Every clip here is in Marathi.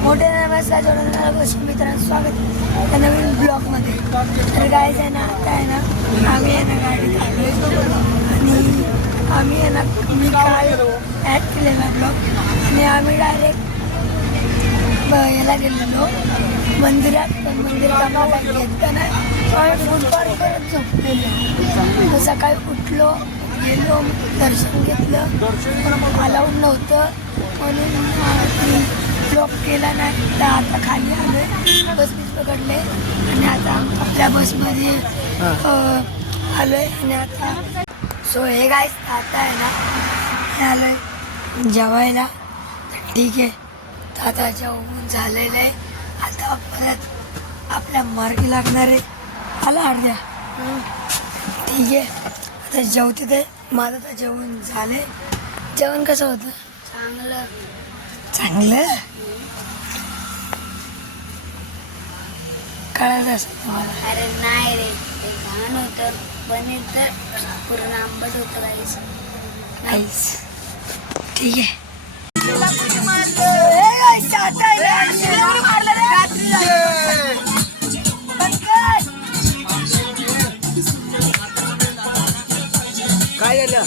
मोठे नमस्कार मित्रांनो, स्वागत आहे नवीन ब्लॉगमध्ये. तर गाईज आहे ना, आता आहे ना आम्ही आहे ना गाडीत आलो आणि आम्ही आहे ना, मी काल ॲड केलेला ब्लॉग आणि आम्ही डायरेक्ट याला गेलेलो मंदिरात. पण मंदिरात आम्हाला घेतलं नाही, आम्ही फुटपाथ करत झोपलेलो. सकाळी उठलो, गेलो, दर्शन घेतलं, अलाउड नव्हतं म्हणून ब्लॉक केला नाही. तर आता खाली आलो आहे, बस पकडले आणि आता आपल्या बसमध्ये आलो आहे. आणि आता सो हे गाईस आता आहे ना, हे आलो आहे जेवायला. ठीक आहे, तर आता जेवण झालेलं आहे. आता परत आपल्या मार्गी लागणार आहे. आला अर्ध्या. ठीक आहे, आता जेवते ते. माझं तर जेवण झालं. जेवण कसं होतं? चांगलं चांगलं कळलं असं तुम्हाला? अरे नाही रे, ते घाण होतं. पनीर तर पूर्ण आंबट होतं गाईस. नाईस. ठीक आहे. काय झालं?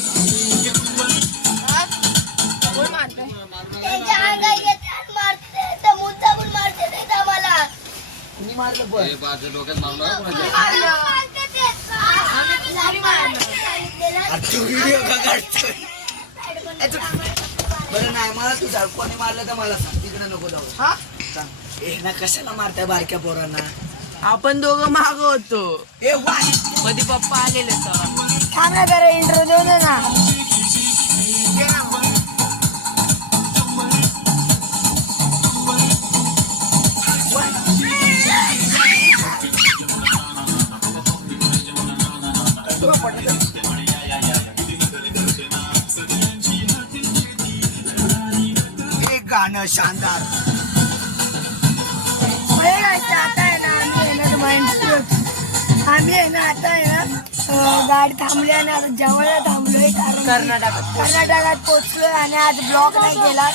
बरं नाही, मला तू झाड कोणी मारलं तर मला सांग, तिकडे नको जाऊ. सांग ए ना, कशाला मारताय बारक्या पोरांना? आपण दोघं माग होतो, ए वा, मध्ये पप्पा आलेले तर थांब ना जरा, इंट्रो देऊ दे ना. एक गाणं शानदार. आम्ही आहे ना, आता आहे ना गाडी थांबली आणि आता जेवायला थांबलोय. कारण कर्नाटकात पोचलोय आणि आज ब्लॉग नाही केला,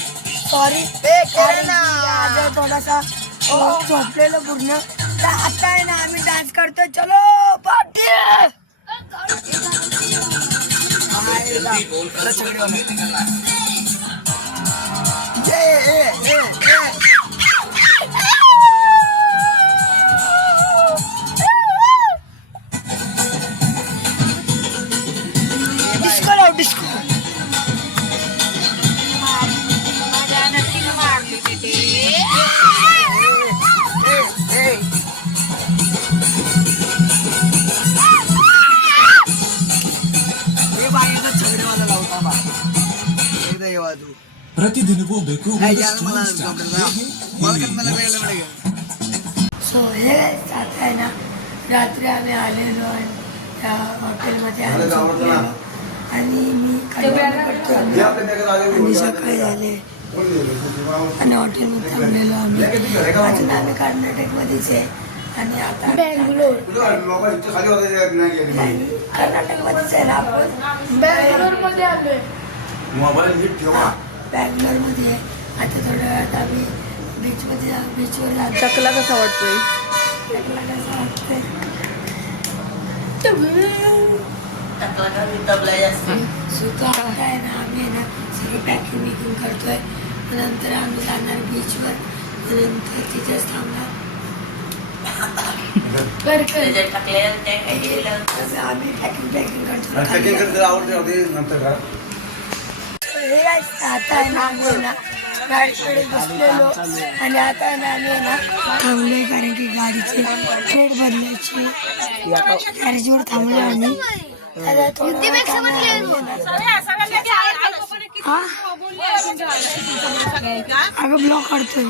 सॉरी. आज थोडासा झोपलेलो पूर्ण. तर आता आहे ना आम्ही डान्स करतो. चलो पार्टी. डिस्को लाव, डिस्को. ಪ್ರತಿದಿನವೂ ಬೇಕು. सो हे आता आहे ना, रात्री आम्ही आलेलो आणि त्या हॉटेलमध्ये आम्ही झोपलेलो आणि मी करतो आणि सकाळी झाले आणि हॉटेलमध्ये थांबलेलो आम्ही. अजून आम्ही कर्नाटकमध्येच आहे आणि आता बँगलोर कर्नाटकमध्येच आहे ना आपण. बँगलोरमध्ये आलोय. बँगलोरमध्ये आहे. आता थोड्या वेळात आम्ही बीचवर जातो. टकला कसा वाटतोय? टकला कसा वाटतंय? सुद्धा आता आहे ना, आम्ही आहे ना सगळी पॅकिंग बिकिंग करतोय. नंतर आम्ही जाणार बीचवर, नंतर तिथेच थांबणार. आम्ही पॅकिंग करतो. हे आता आहे ना, आम्ही ना गाडीकडे बसलेलो आणि आता आहे ना आम्ही आहे ना थांबलोय, कारण की गाडीचे प्लेट बदलायची. गॅरेजवर थांबलो आम्ही. अगं ब्लॉक काढतोय.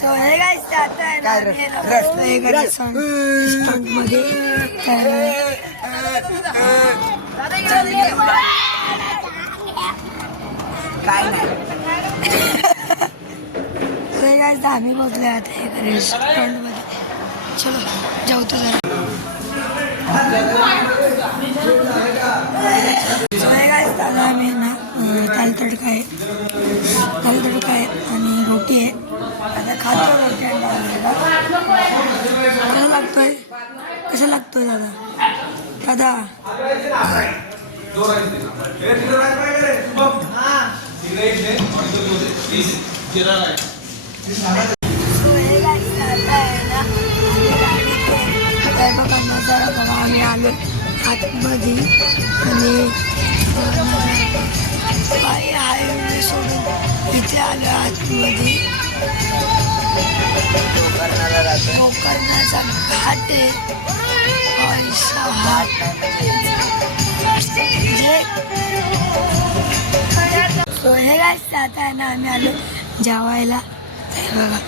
सो हे गाईस, आता आहे ना मध्ये काय नाही. आम्ही बघले आता एका रेस्टॉरंटमध्ये. चलो जेवतो जरा. दाल तडका आहे आणि रोटी आहे. आता खातो रोटी आणि दाल तडका. कसा लागतोय दादा आम्ही आलो आतमध्ये आणि हायवे सोडून इथे आलो आतमध्ये. गोकर्णाचा घाट आहे. पैसा हात सो हे गाईस आता आहे ना आम्ही आलो जेवायला. हे बघा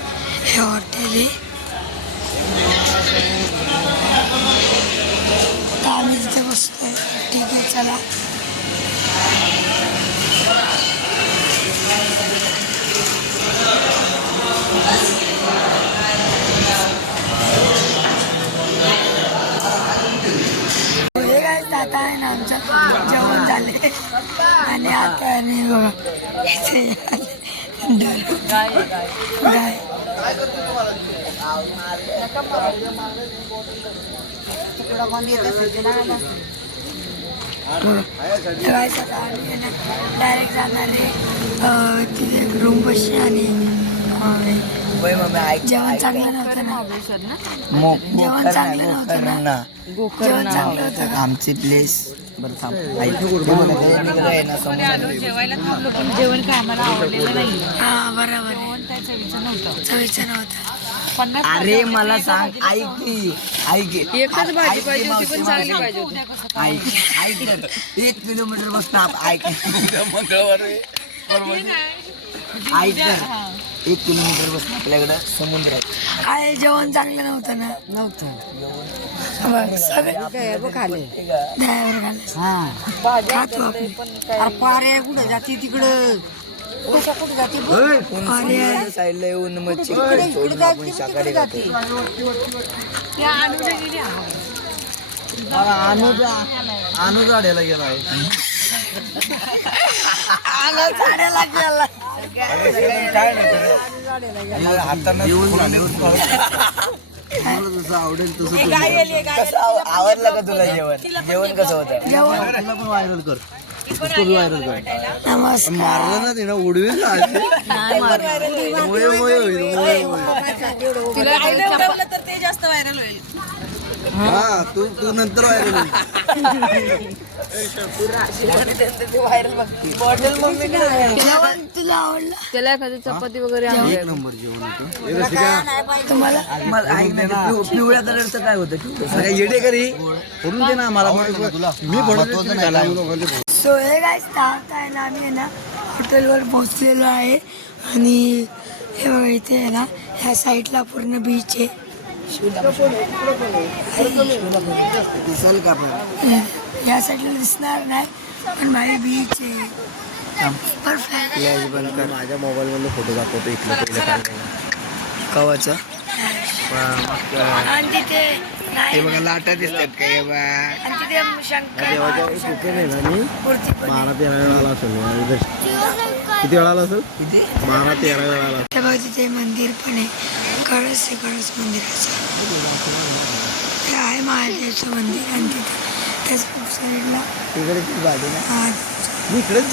हे हॉटेल आहे. तर आम्ही तिथे बसतोय. ठीक आहे चला. हे गाईस आता आहे ना आमचं जेवण झाले आणि आता आम्ही बघा इथे गाय डायरेक्ट जाणार आहे तिथे रूम बशी आणि जेवण चांगलं नव्हतं ना. जेवण चांगलं नव्हतं ना. जेवण चांगलं होतं का? आमची प्लेस बरं थांब जेवण काय आम्हाला आवडलेलं नाही. हा बरोबर आहे. चवीचं नव्हतं. अरे मला सांग ऐक एकच भाजी पाहिजे होती पण चांगली पाहिजे होती. ऐक 1 किलोमीटर बसता ऐक 1 किलोमीटर बसता आपल्याकडं समुद्र आहे. काय जेवण चांगलं नव्हतं ना. बघ सगळं ड्रायव्हर खाल्लं. खातो आपण. पारे कुठं जाते तिकडं कुठं जाते साईडला येऊन मच्छी सोडून आपण शाकाहारी खातो. अनुज आड्याला गेला आहे. हाताने जसं आवडेल तसं आवडलं का तुला जेवण कसं होतं? तुला पण व्हायरल कर. व्हायरल कर. मारलं ना तिनं उडवेल ते जास्त व्हायरल होईल. हा तू नंतर व्हायरल तुला आवडलं त्याला एखादी चपाती वगैरे एक नंबर जेवण होतं. तुम्हाला? पिवळ्या कलरचं काय होतं? येडे करी फोडून दे ना मला. मी सो हे गाईस आता आहे ना आम्ही आहे ना हॉटेलवर पोहोचलेलो आहे आणि हे बघा इथे आहे ना ह्या साईडला पूर्ण बीच आहे. दिसेल का पण या साईडला दिसणार नाही पण माझी बीच आहे. परफेक्ट. माझ्या मोबाईल मधले फोटो दाखवतो इकडे कवाचा. आणि तिथे हे बघा लाटा दिसतात का? हे बघा आणि तिथे शंकर मूर्ती पण आहे. 12-13 वेळा असेल. किती वेळा असेल? किती 12-13 वेळा. त्या बघा तिथे मंदिर पण आहे. कळस आहे कळस मंदिराचं. ते आहे महादेवचं मंदिर आणि तिथे त्याच साईडला तिकडे गाडी ना हा मी इकडेच